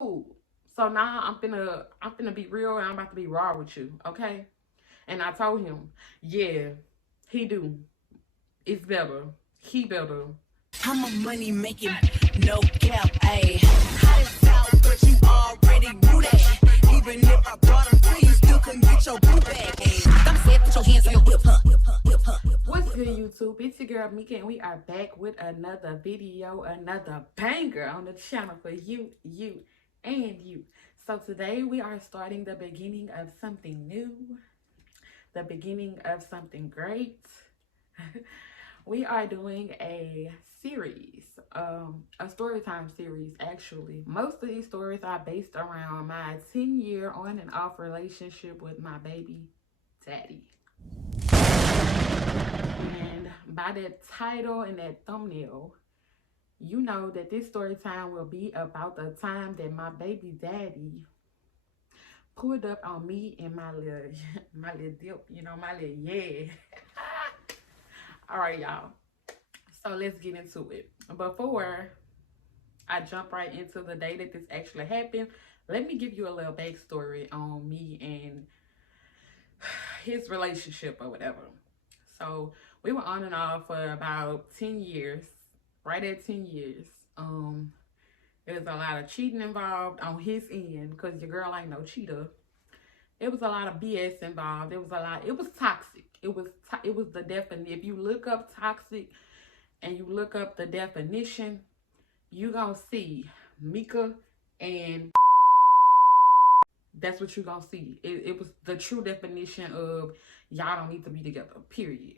Ooh. So now I'm finna be real and I'm about to be raw with you, okay? And I told him, yeah, he do. It's better. He better. I'm a money making, no cap, ayy. Hot as hell, but you already knew that. Even if I brought them to you, still couldn't get your boo back, ayy. I'm saying, put your hands on your hip, huh? Hip, huh? What's good, YouTube? It's your girl Mika, and we are back with another video, another banger on the channel for you, and you. So today we are starting the beginning of something new, the beginning of something great. We are doing a series, a story time series actually. Most of these stories are based around my 10-year on and off relationship with my baby daddy. And by that title and that thumbnail, you know that this story time will be about the time that my baby daddy pulled up on me and my little my little dip, my little yeah. All right, y'all. So let's get into it. Before I jump right into the day that this actually happened, let me give you a little backstory on me and his relationship or whatever. So we were on and off for about 10 years, right at 10 years. There was a lot of cheating involved on his end because your girl ain't no cheater. It was a lot of BS involved. It was toxic. It was the definition. If you look up toxic and you look up the definition, you gonna see Mika and that's what you gonna see. It was the true definition of y'all don't need to be together, period.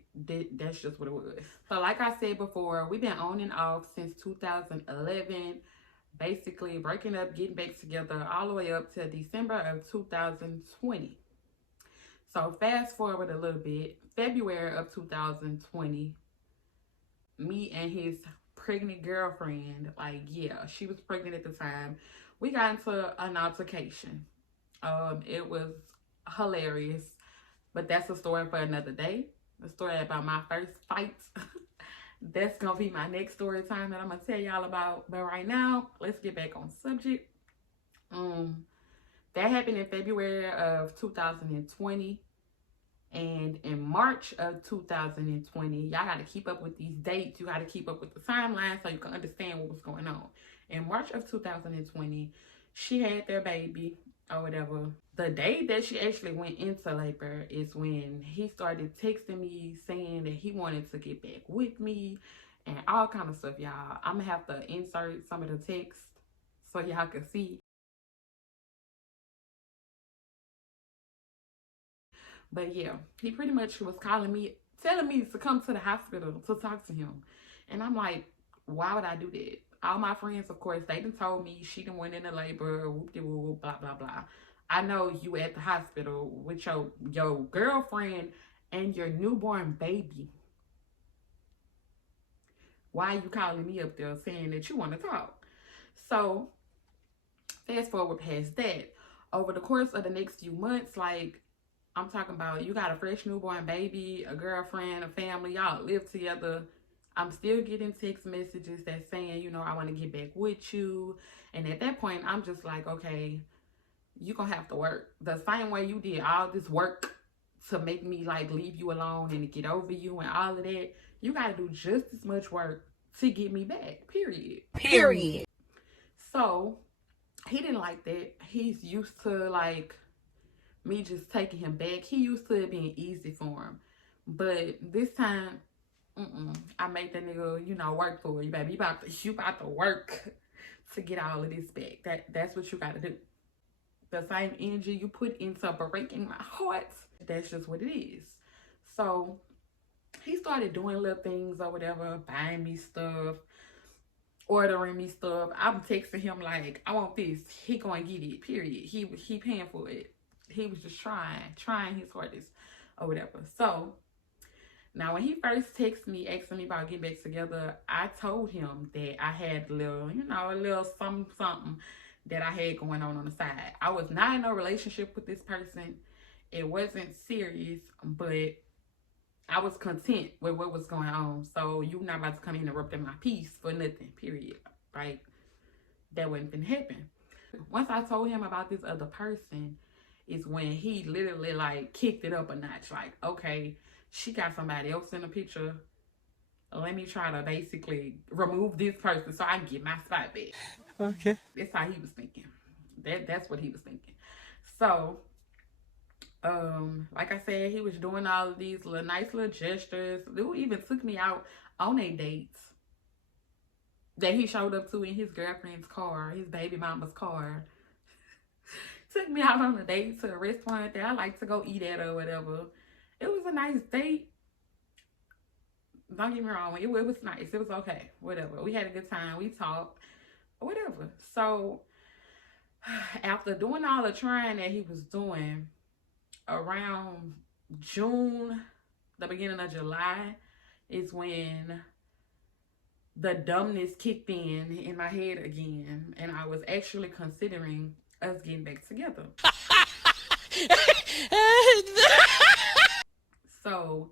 That's just what it was. So like I said before, we've been on and off since 2011, basically breaking up, getting back together all the way up to December of 2020. So fast forward a little bit, February of 2020, me and his pregnant girlfriend, like, yeah, she was pregnant at the time, we got into an altercation. It was hilarious, but that's a story for another day. The story about my first fight. That's gonna be my next story time that I'm gonna tell y'all about. But right now, let's get back on subject. That happened in February of 2020. And in March of 2020, y'all got to keep up with these dates. You got to keep up with the timeline so you can understand what was going on. In March of 2020, she had their baby or whatever. The day that she actually went into labor is when he started texting me saying that he wanted to get back with me and all kind of stuff, y'all. I'm going to have to insert some of the text so y'all can see. But yeah, he pretty much was calling me, telling me to come to the hospital to talk to him. And I'm like, why would I do that? All my friends, of course, they done told me she done went into labor, whoop-de-whoop, blah, blah, blah. I know you at the hospital with your girlfriend and your newborn baby. Why are you calling me up there saying that you want to talk? So, fast forward past that. Over the course of the next few months, like, I'm talking about you got a fresh newborn baby, a girlfriend, a family, y'all live together. I'm still getting text messages that saying, I want to get back with you. And at that point, I'm just like, okay, you gonna have to work. The same way you did all this work to make me like leave you alone and to get over you and all of that, you gotta do just as much work to get me back, period. Period. So he didn't like that. He's used to like me just taking him back. He used to it being easy for him. But this time, I made the nigga, work for you, baby. You about to work to get all of this back. That's what you gotta do. The same energy you put into breaking my heart, that's just what it is. So he started doing little things or whatever, buying me stuff, ordering me stuff. I'm texting him like, I want this. He gonna get it, period. He paying for it. He was just trying his hardest or whatever. So now when he first texted me asking me about getting back together, I told him that I had a little something that I had going on the side. I was not in a relationship with this person. It wasn't serious, but I was content with what was going on. So you're not about to come interrupting my peace for nothing, period. Right? That wasn't gonna happen. Once I told him about this other person, is when he literally like kicked it up a notch. Like, okay, she got somebody else in the picture. Let me try to basically remove this person so I can get my spot back. Okay. That's how he was thinking. That's what he was thinking. So, like I said, he was doing all of these little nice little gestures. They even took me out on a date that he showed up to in his girlfriend's car, his baby mama's car. Took me out on a date to a restaurant that I like to go eat at or whatever. It was a nice date. Don't get me wrong, it was nice. It was okay. Whatever. We had a good time. We talked. Whatever. So after doing all the trying that he was doing, around June, the beginning of July, is when the dumbness kicked in my head again, and I was actually considering us getting back together. So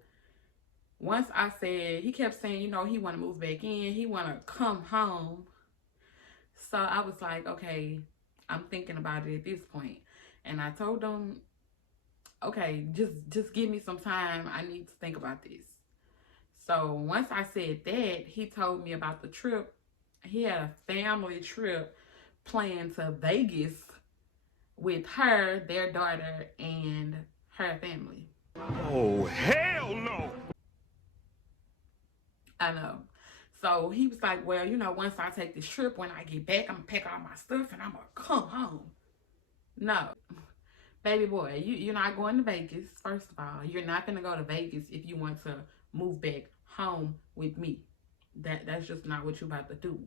once I said, he kept saying, you know, he want to move back in, he want to come home. So I was like, okay, I'm thinking about it at this point. And I told him, okay, just give me some time. I need to think about this. So once I said that, he told me about the trip. He had a family trip planned to Vegas with her, their daughter, and her family. Oh, hell no! I know. So he was like, well, you know, once I take this trip, when I get back, I'm going to pack all my stuff and I'm going to come home. No. Baby boy, you're not going to Vegas, first of all. You're not going to go to Vegas if you want to move back home with me. That's just not what you're about to do.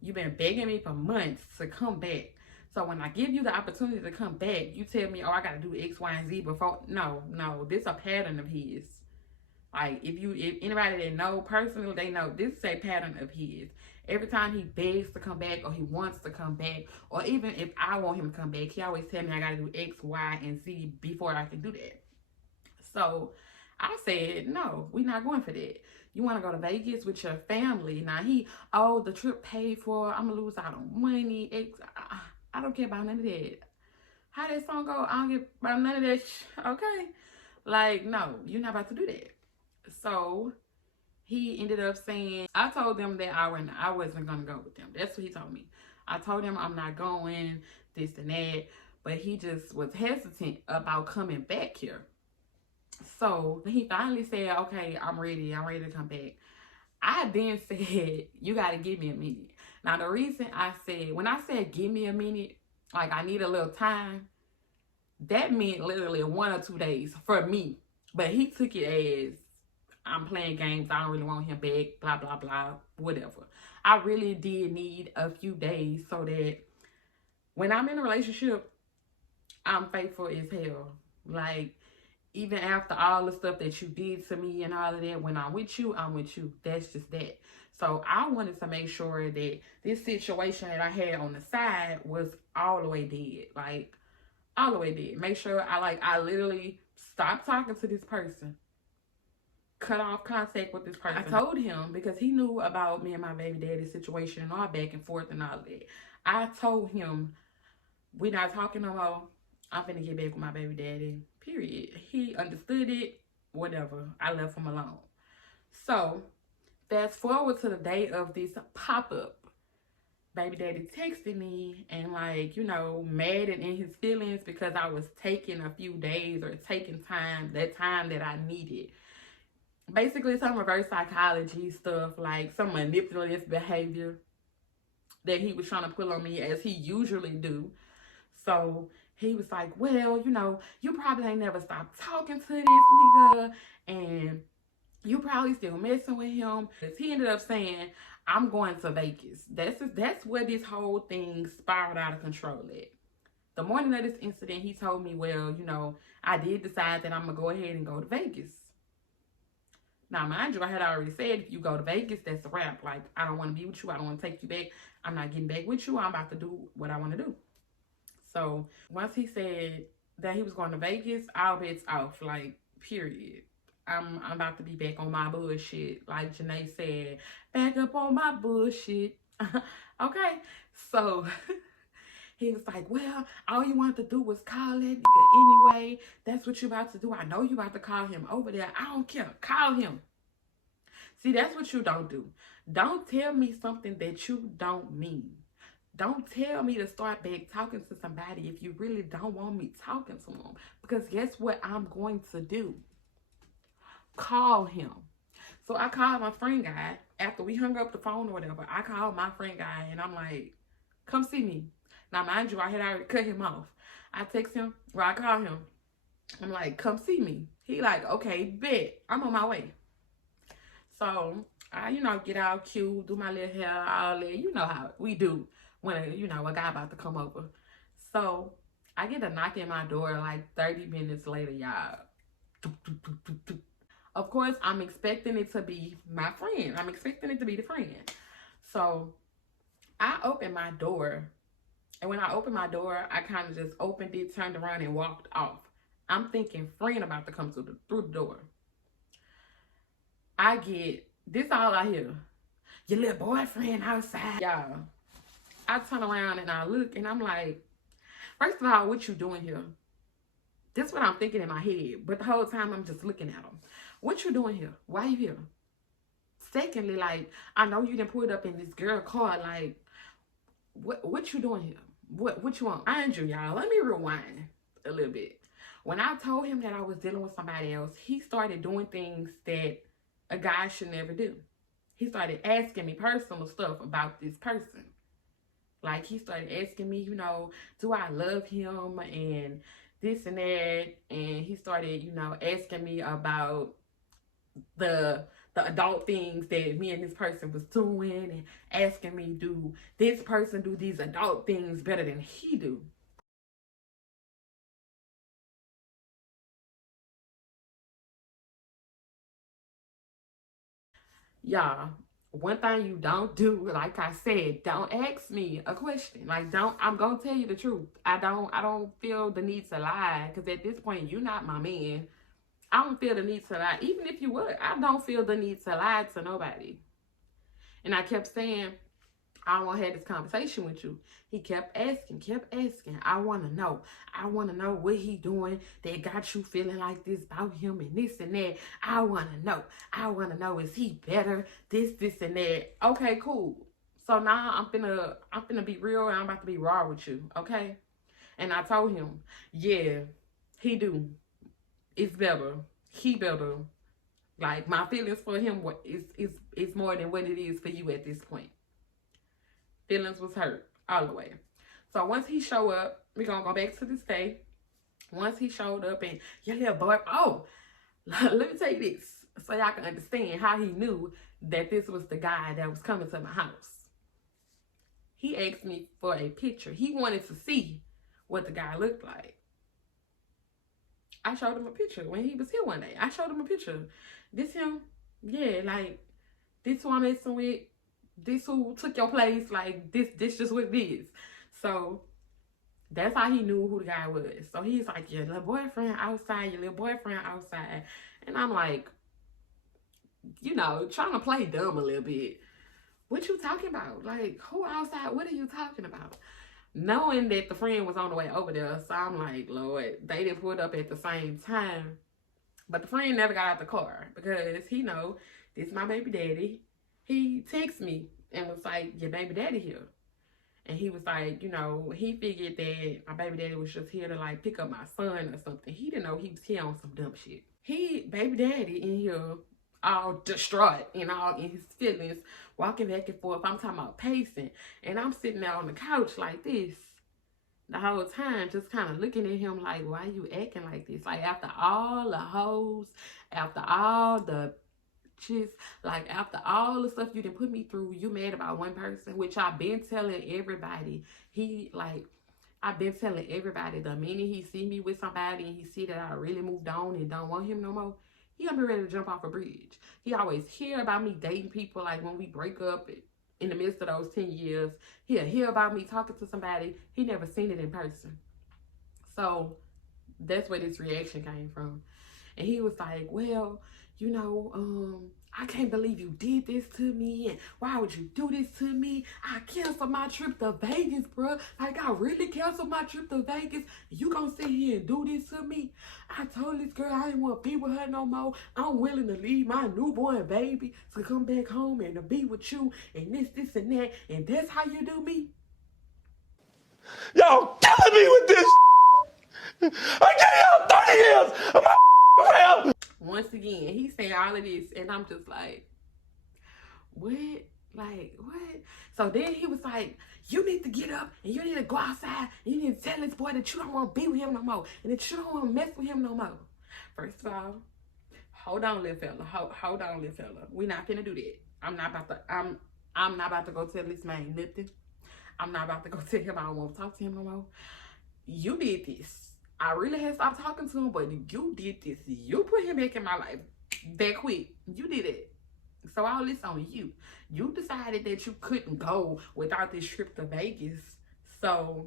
You've been begging me for months to come back. So when I give you the opportunity to come back, you tell me, oh, I got to do X, Y, and Z before. No. This is a pattern of his. Like, if anybody that know personally, they know this is a pattern of his. Every time he begs to come back or he wants to come back, or even if I want him to come back, he always tell me I got to do X, Y, and Z before I can do that. So I said, no, we're not going for that. You want to go to Vegas with your family. Now the trip paid for. I'm going to lose out on money. I don't care about none of that. How that song go? I don't care about none of that. Okay. Like, no, you're not about to do that. So he ended up saying, I told them that I wasn't going to go with them. That's what he told me. I told him I'm not going, this and that. But he just was hesitant about coming back here. So he finally said, okay, I'm ready to come back. I then said, you got to give me a minute. Now, the reason when I said give me a minute, like I need a little time, that meant literally 1 or 2 days for me. But he took it as, I'm playing games, I don't really want him back, blah, blah, blah, whatever. I really did need a few days so that when I'm in a relationship, I'm faithful as hell. Like, even after all the stuff that you did to me and all of that, when I'm with you, I'm with you. That's just that. So I wanted to make sure that this situation that I had on the side was all the way dead. Like, all the way dead. Make sure I literally stopped talking to this person. Cut off contact with this person. I told him, because he knew about me and my baby daddy situation and all back and forth and all of that. I told him, we're not talking no more. I'm finna get back with my baby daddy. Period. He understood it. Whatever. I left him alone. So, fast forward to the day of this pop-up. Baby daddy texted me and like, you know, mad and in his feelings because I was taking a few days or taking time, that time that I needed. Basically some reverse psychology stuff, like some manipulative behavior that he was trying to pull on me as he usually do. So he was like, well, you know, you probably ain't never stopped talking to this nigga and you probably still messing with him. He ended up saying, I'm going to Vegas. That's where this whole thing spiraled out of control at. The morning of this incident, he told me, well, you know, I did decide that I'm going to go ahead and go to Vegas. Now, mind you, I had already said, if you go to Vegas, that's a wrap. Like, I don't want to be with you. I don't want to take you back. I'm not getting back with you. I'm about to do what I want to do. So, once he said that he was going to Vegas, all bets off. Like, period. I'm about to be back on my bullshit. Like Janae said, back up on my bullshit. Okay. So, He was like, well, all you wanted to do was call that nigga anyway. That's what you about to do. I know you about to call him over there. I don't care. Call him. See, that's what you don't do. Don't tell me something that you don't mean. Don't tell me to start back talking to somebody if you really don't want me talking to them. Because guess what I'm going to do? Call him. So I called my friend guy. After we hung up the phone or whatever, I called my friend guy and I'm like, come see me. Now, mind you, I had already cut him off. I text him, or I call him. I'm like, come see me. He like, okay, bet. I'm on my way. So I, get all cute, do my little hair, all that. You know how we do when, a guy about to come over. So I get a knock at my door like 30 minutes later, y'all. Of course, I'm expecting it to be my friend. I'm expecting it to be the friend. So I opened my door. And when I opened my door, I kind of just opened it, turned around, and walked off. I'm thinking friend about to come through the door. I get, this all I hear. Your little boyfriend outside. Y'all, I turn around and I look and I'm like, first of all, what you doing here? That's what I'm thinking in my head. But the whole time I'm just looking at him. What you doing here? Why you here? Secondly, like, I know you didn't pull it up in this girl car. Like, what you doing here? What you want? Mind you, y'all, let me rewind a little bit. When I told him that I was dealing with somebody else, he started doing things that a guy should never do. He started asking me personal stuff about this person. Like, he started asking me, do I love him and this and that. And he started, asking me about the adult things that me and this person was doing and asking me, do this person do these adult things better than he do? Y'all, one thing you don't do, like I said, don't ask me a question. Like, I'm gonna tell you the truth. I don't feel the need to lie, because at this point, you're not my man. I don't feel the need to lie. Even if you would, I don't feel the need to lie to nobody. And I kept saying, I want to have this conversation with you. He kept asking. I want to know. I want to know what he doing that got you feeling like this about him and this and that. I want to know. Is he better? This and that. Okay, cool. So now I'm finna be real and I'm about to be raw with you. Okay. And I told him, yeah, he do. It's better. He better. Like, my feelings for him is more than what it is for you at this point. Feelings was hurt all the way. So once he showed up, we're going to go back to this day. Once he showed up and your little boy, let me tell you this so y'all can understand how he knew that this was the guy that was coming to my house. He asked me for a picture. He wanted to see what the guy looked like. I showed him a picture when he was here one day. I showed him a picture. This him? Yeah, like, this who I'm messing with. This who took your place. Like, this just what it is. So, that's how he knew who the guy was. So, he's like, your little boyfriend outside. And I'm like, trying to play dumb a little bit. What you talking about? Like, who outside? What are you talking about? Knowing that the friend was on the way over there, so I'm like, Lord, they didn't pull it up at the same time. But the friend never got out the car because he know this is my baby daddy. He texted me and was like, your baby daddy here. And he was like, he figured that my baby daddy was just here to like pick up my son or something. He didn't know he was here on some dumb shit. Baby daddy in here all distraught and all in his feelings, walking back and forth. I'm talking about pacing. And I'm sitting there on the couch like this the whole time, just kind of looking at him like, why you acting like this? Like, after all the hoes, after all the just, like, after all the stuff you done put me through, you mad about one person, which I've been telling everybody. I've been telling everybody the minute he see me with somebody and he see that I really moved on and don't want him no more, he gonna be ready to jump off a bridge. He always hear about me dating people, like when we break up in the midst of those 10 years. He'll hear about me talking to somebody. He never seen it in person. So that's where this reaction came from. And he was like, well, you know, I can't believe you did this to me, and why would you do this to me? I canceled my trip to Vegas, bro. Like, I really canceled my trip to Vegas. You gonna sit here and do this to me? I told this girl I didn't want to be with her no more. I'm willing to leave my newborn baby to come back home and to be with you, and this, and that, and that's how you do me? Y'all killing me with this. I gave y'all 30 years of my family. Once again, he saying all of this, and I'm just like, what? Like, what? So then he was like, you need to get up and you need to go outside and you need to tell this boy that you don't want to be with him no more and that you don't want to mess with him no more. First of all, hold on, little fella. Hold on, little fella. We're not finna do that. I'm not about to go tell this man nothing. I'm not about to go tell him I don't want to talk to him no more. You did this. I really had stopped talking to him, but you did this. You put him back in my life that quick. You did it. So all this on you. You decided that you couldn't go without this trip to Vegas. So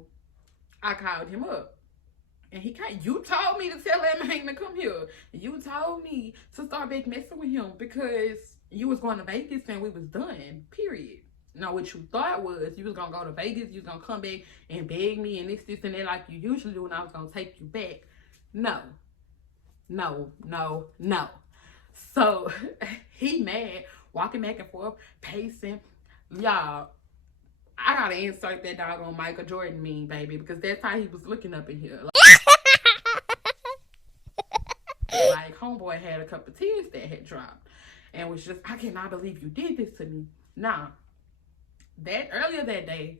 I called him up. And he can't. You told me to tell that man to come here. You told me to start back messing with him because you was going to Vegas and we was done. Period. Now, what you thought was you was going to go to Vegas, you was going to come back and beg me and this, and that like you usually do, and I was going to take you back. No. No, no, no. So, he mad, walking back and forth, pacing. Y'all, I got to insert that doggone Michael Jordan meme, baby, because that's how he was looking up in here. Like, homeboy had a couple of tears that had dropped and was just, I cannot believe you did this to me. Nah. That earlier that day,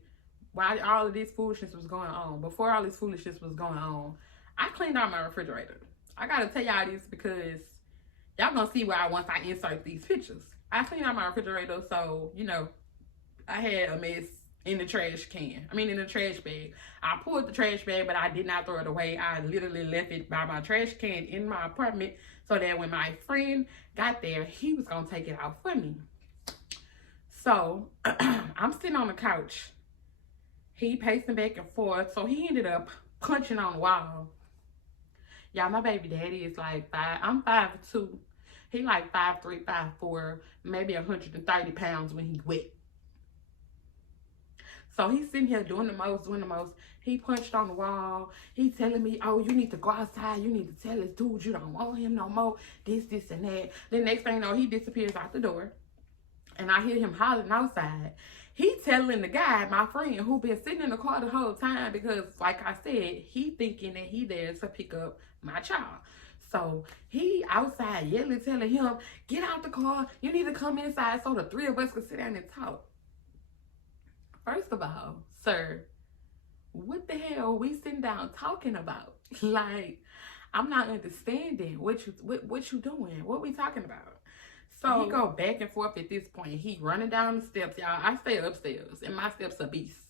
while all of this foolishness was going on, before all this foolishness was going on, I cleaned out my refrigerator. I gotta tell y'all this because y'all gonna see why once I insert these pictures. I cleaned out my refrigerator, so you know, I had a mess in the trash can. In the trash bag. I pulled the trash bag, but I did not throw it away. I literally left it by my trash can in my apartment so that when my friend got there, he was gonna take it out for me. So, I'm sitting on the couch. He pacing back and forth. So, he ended up punching on the wall. Y'all, my baby daddy is like 5. I'm 5'2". He like 5'3", 5'4", maybe 130 pounds when he wet. So, he's sitting here doing the most. He punched on the wall. He telling me, oh, you need to go outside. You need to tell this dude you don't want him no more. This, and that. The next thing you know, he disappears out the door. And I hear him hollering outside. He telling the guy, my friend, who been sitting in the car the whole time because, like I said, he thinking that he there to pick up my child. So he outside yelling, telling him, get out the car. You need to come inside so the three of us can sit down and talk. First of all, sir, what the hell are we sitting down talking about? Like, I'm not understanding what you doing. What we talking about? So he go back and forth at this point. He running down the steps, y'all. I stay upstairs, and my steps are beasts.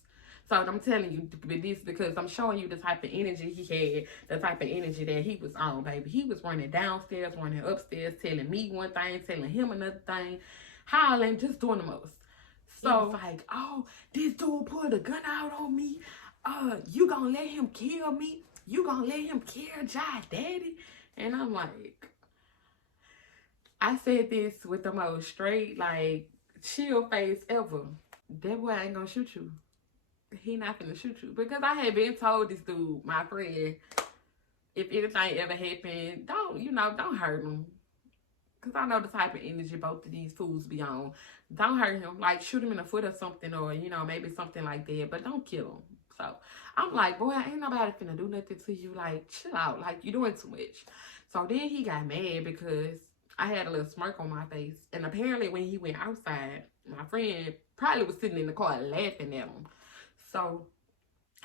So I'm telling you this because I'm showing you the type of energy he had, the type of energy that he was on, baby. He was running downstairs, running upstairs, telling me one thing, telling him another thing, hollering, just doing the most. So it's like, oh, this dude pulled a gun out on me. You gonna let him kill me? You gonna let him kill Jai Daddy? And I'm like, I said this with the most straight, like, chill face ever. That boy ain't gonna shoot you. He not gonna shoot you. Because I had been told this dude, my friend, if anything ever happened, don't hurt him. Because I know the type of energy both of these fools be on. Don't hurt him. Like, shoot him in the foot or something, or, maybe something like that. But don't kill him. So, I'm like, boy, ain't nobody finna do nothing to you. Like, chill out. Like, you're doing too much. So, then he got mad because I had a little smirk on my face. And apparently when he went outside, my friend probably was sitting in the car laughing at him. So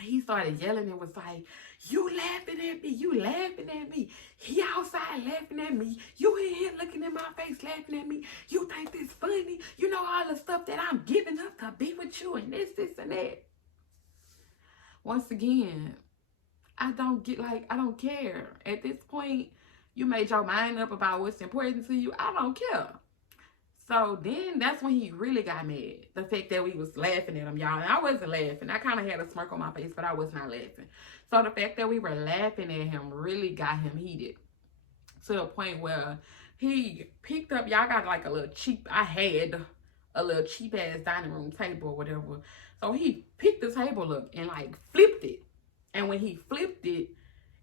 he started yelling and was like, you laughing at me. You laughing at me. He outside laughing at me. You in here looking in my face laughing at me. You think this funny? You know all the stuff that I'm giving up to be with you and this, and that. Once again, I don't care. At this point, you made your mind up about what's important to you. I don't care. So then that's when he really got mad. The fact that we was laughing at him, y'all. And I wasn't laughing. I kind of had a smirk on my face, but I was not laughing. So the fact that we were laughing at him really got him heated. To a point where He picked up, y'all got like a little cheap, I had a little cheap ass dining room table or whatever. So he picked the table up and like flipped it. And when he flipped it,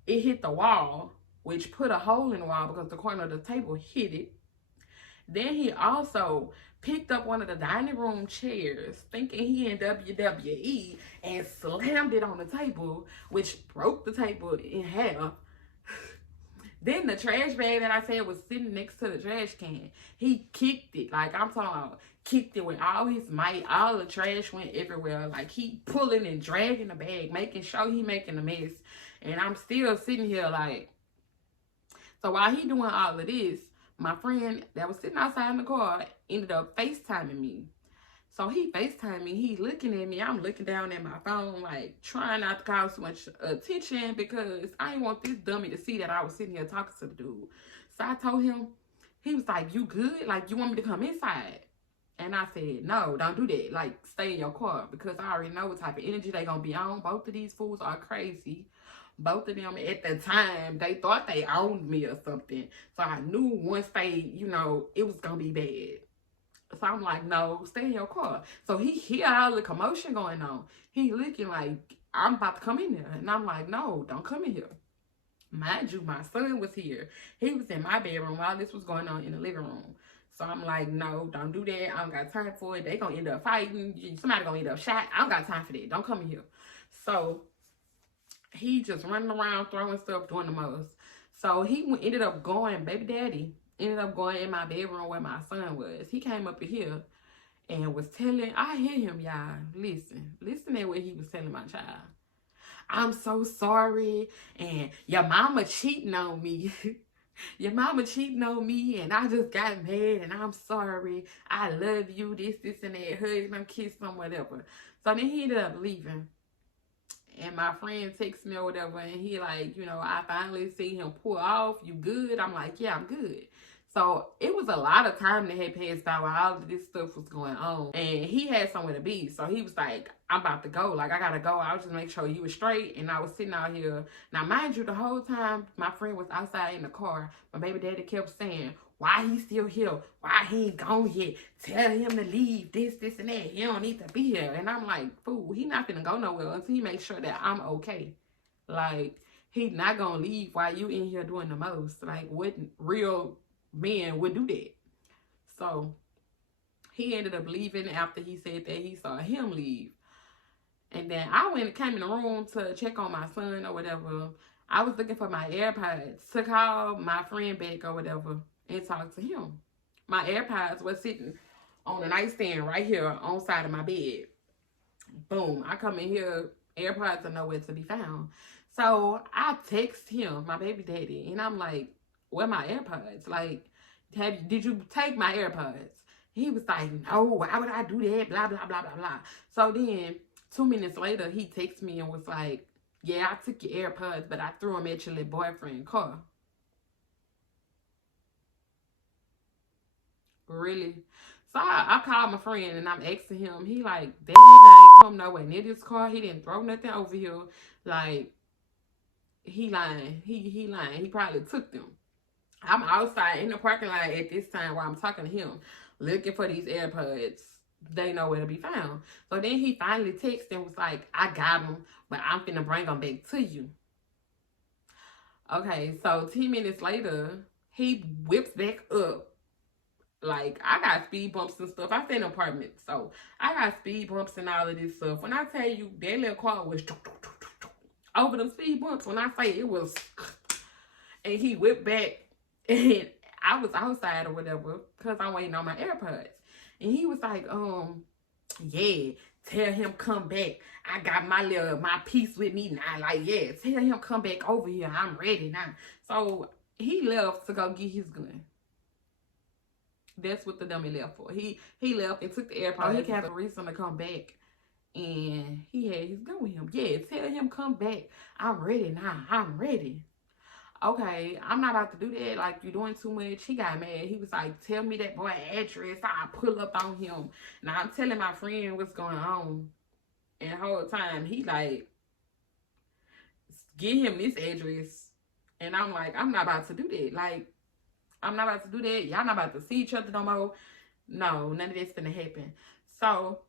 it hit the wall, which put a hole in the wall because the corner of the table hit it. Then he also picked up one of the dining room chairs, thinking he in WWE, and slammed it on the table, which broke the table in half. Then the trash bag that I said was sitting next to the trash can, he kicked it. Like, I'm talking about, kicked it with all his might. All the trash went everywhere. Like, he pulling and dragging the bag, making sure he making a mess. And I'm still sitting here like, so while he doing all of this, my friend that was sitting outside in the car ended up FaceTiming me. So he FaceTimed me, he looking at me, I'm looking down at my phone, like trying not to cause too much attention because I didn't want this dummy to see that I was sitting here talking to the dude. So I told him, he was like, you good? Like, you want me to come inside? And I said, no, don't do that. Like, stay in your car because I already know what type of energy they gonna be on. Both of these fools are crazy. Both of them at the time, they thought they owned me or something. So I knew once they, you know, it was gonna be bad. So I'm like, no, stay in your car. So he hear all the commotion going on. He looking like, I'm about to come in there. And I'm like, no, don't come in here. Mind you, my son was here. He was in my bedroom while this was going on in the living room. So I'm like, no, don't do that. I don't got time for it. They gonna end up fighting. Somebody gonna end up shot. I don't got time for that. Don't come in here. So he just running around, throwing stuff, doing the most. So he ended up going, baby daddy ended up going in my bedroom where my son was. He came up in here and was telling, I hear him, y'all. Listen at what he was telling my child. I'm so sorry, and your mama cheating on me. Your mama cheating on me, and I just got mad, and I'm sorry. I love you, this, and that. Hug them, kiss them, whatever. So then he ended up leaving. And my friend texts me or whatever, and he like, you know, I finally see him pull off. You good? I'm like, yeah, I'm good. So it was a lot of time that had passed by while all of this stuff was going on. And he had somewhere to be. So he was like, I'm about to go. Like, I got to go. I was just make sure you were straight. And I was sitting out here. Now, mind you, the whole time my friend was outside in the car, my baby daddy kept saying, why he still here? Why he ain't gone yet? Tell him to leave, this, and that. He don't need to be here. And I'm like, fool, he not gonna go nowhere until he makes sure that I'm okay. Like, he not gonna leave while you in here doing the most. Like, what real man would do that? So he ended up leaving after he said that he saw him leave. And then I came in the room to check on my son or whatever. I was looking for my AirPods to call my friend back or whatever and talk to him. My AirPods was sitting on the nightstand right here on the side of my bed. Boom, I come in here, AirPods are nowhere to be found. So I text him, my baby daddy, and I'm like, where my AirPods? Like, did you take my AirPods? He was like, no, why would I do that? Blah, blah, blah, blah, blah. So then 2 minutes later, he texted me and was like, yeah, I took your AirPods, but I threw them at your little boyfriend's car. Really? So I called my friend and I'm asking him. He like, that nigga ain't come nowhere near this car. He didn't throw nothing over here. Like, he lying. He lying. He probably took them. I'm outside in the parking lot at this time while I'm talking to him, looking for these AirPods. They nowhere to be found. So then he finally texted and was like, I got them, but I'm finna bring them back to you. Okay, so 10 minutes later, he whips back up. Like, I got speed bumps and stuff. I stay in an apartment, so I got speed bumps and all of this stuff. When I tell you that little car was over them speed bumps, when I say it was, and he whipped back, and I was outside or whatever, because I'm waiting on my AirPods. And he was like, yeah, tell him come back. I got my piece with me now. Like, yeah, tell him come back over here. I'm ready now. So he left to go get his gun. That's what the dummy left for. He left and took the AirPods. He had a reason to come back. And he had his gun with him. Yeah, tell him come back. I'm ready now. I'm ready. Okay, I'm not about to do that. Like, you're doing too much. He got mad. He was like, tell me that boy address. I pull up on him. Now, I'm telling my friend what's going on. And the whole time, he like, get him this address. And I'm like, I'm not about to do that. Like, I'm not about to do that. Y'all not about to see each other no more. No, none of that's gonna happen. So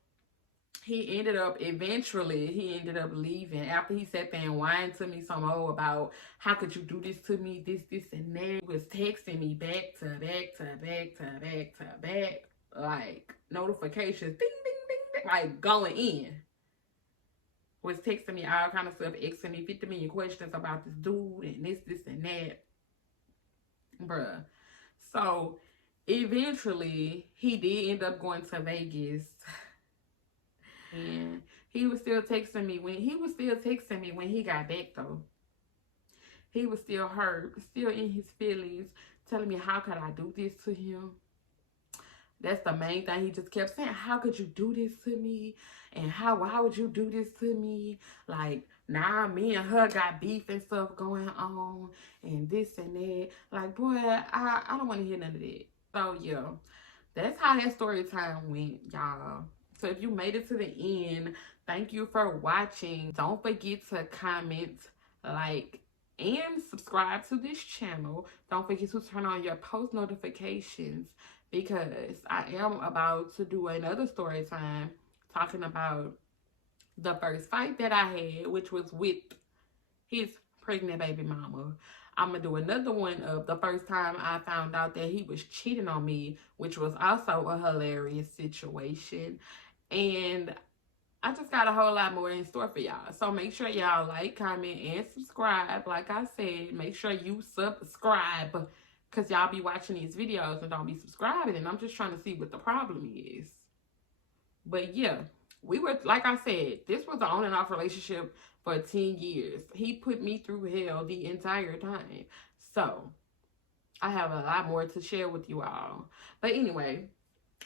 he ended up leaving after he sat there and whined to me some more about how could you do this to me, this and that. He was texting me back to back, like notifications, ding ding ding ding, like going in. Was texting me all kind of stuff, asking me 50 million questions about this dude and this and that, bruh. So eventually he did end up going to Vegas. And he was still texting me when he got back though. He was still hurt, still in his feelings, telling me how could I do this to him. That's the main thing. He just kept saying, how could you do this to me? And why would you do this to me? Like, nah, me and her got beef and stuff going on and this and that. Like, boy, I don't want to hear none of that. So yeah, that's how that story time went, y'all. So if you made it to the end, thank you for watching. Don't forget to comment, like, and subscribe to this channel. Don't forget to turn on your post notifications because I am about to do another story time talking about the first fight that I had, which was with his pregnant baby mama. I'm going to do another one of the first time I found out that he was cheating on me, which was also a hilarious situation. And I just got a whole lot more in store for y'all. So make sure y'all like, comment, and subscribe. Like I said, make sure you subscribe because y'all be watching these videos and don't be subscribing. And I'm just trying to see what the problem is. But yeah, we were, like I said, this was an on and off relationship for 10 years. He put me through hell the entire time. So I have a lot more to share with you all. But anyway,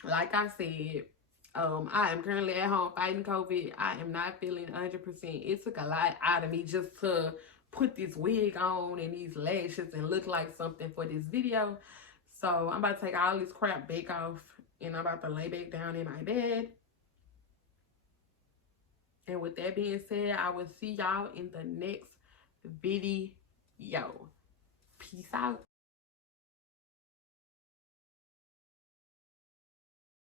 like I said, I am currently at home fighting COVID. I am not feeling 100%. It took a lot out of me just to put this wig on and these lashes and look like something for this video. So I'm about to take all this crap back off and I'm about to lay back down in my bed. And with that being said, I will see y'all in the next video. Peace out.